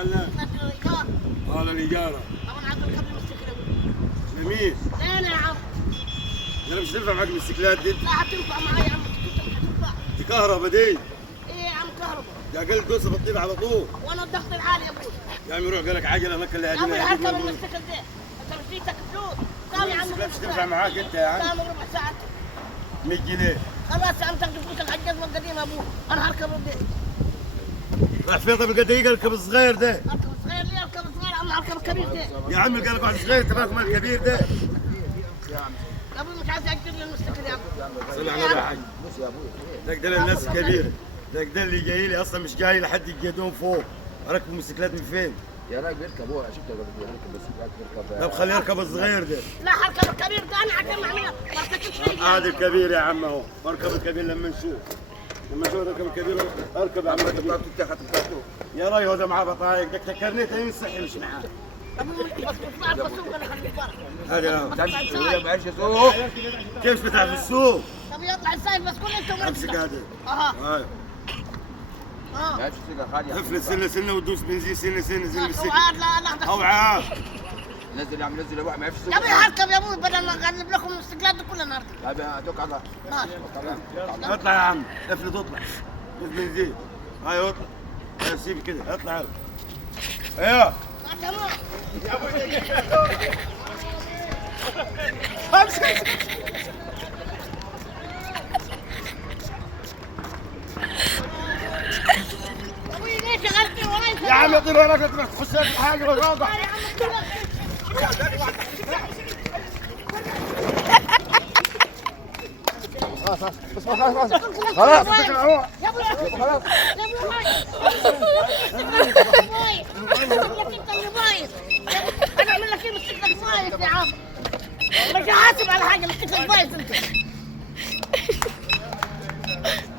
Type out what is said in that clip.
معلم؟ الايجار. الاجاره. طبعا عايز اركب الموتوسيكل. جميل. لا يا عم. انا مش تنفع معاك الموتوسيكلات دي. لا هتنفع معايا يا عم، انت مش هتنفع. دي كهرباء دي. ايه يا عم كهرباء؟ يا قلت دوسه بتطير على طول. وانا الضغط العالي يا ابوي. يا عم روح قال لك عجله هناك اللي يا ابوي هدينا. هركب الموتوسيكل ده. انت مش فيك فلوس. طب يا عم الموتوسيكلات مش تنفع معاك انت يا عم. طب ربع ساعه. 100 جنيه. خلاص يا عم تاخد فلوسك على الجزمه القديمه يا ابوي، انا هركب ده. راح فين طب القديقه اركب الصغير ده. اركب صغير ليه؟ اركب صغير يا عم، هركب الكبير ده. يا عم قال لك واحد صغير تبعك مال الكبير ده. يا ابوي مش عايز اجر لي الموتوسيكل يا عم. صلي على النبي يا حاج. ده كده الناس الكبيره. ده كده اللي جاي لي اصلا مش جاي لحد يقعدون فوق. اركب الموتوسيكلات من فين؟ يا راجل بيركب هو، شفت بيركب بس بيركب. طب خليه يركب الصغير ده. لا هركب الكبير ده، انا عشان اعملها ما ركبتش فيه. هذا الكبير يا عم اهو. اركب الكبير لما نشوف. لما نشوف اركب الكبير اركب يا عم الكبير. يا راي هذا معاه بطايق بدك تكرني تاني صحي مش معاه. بس مش بعرف اسوق انا خليك برا. هذا ما بعرفش يسوق. كيف بتعرف السوق؟ طب يطلع السايق بس كل انت امسك هذا. اها هاي ما بعرفش يسوق خالي. افلت سنه سنه وتدوس بنزين سنه سنه زي السكه. اوعى لا اوعى. نزل يا عم نزل يا ابو ما يعرفش يسوق. يا ابوي هركب يا ابوي بدل ما اغلب لكم الموتوسيكلات دي كلها نركب. لا اتوكل على الله. ماشي. اطلع يا عم افلت اطلع. دوس بنزين. هاي اطلع. هاي سيب كده اطلع يلا. ايوه. تمام. يا ابوي ليه شغلتني وراي؟ يا عم يطير وراك تروح تخش في حاجه وراك. يا عم بس خلاص خلاص. خلاص يا ابوي خلاص. يا ابوي بايظ. انا اعمل لك ايه؟ مسكتك بايظ يا عم. مش هحاسب على حاجه، مسكتك بايظ انت.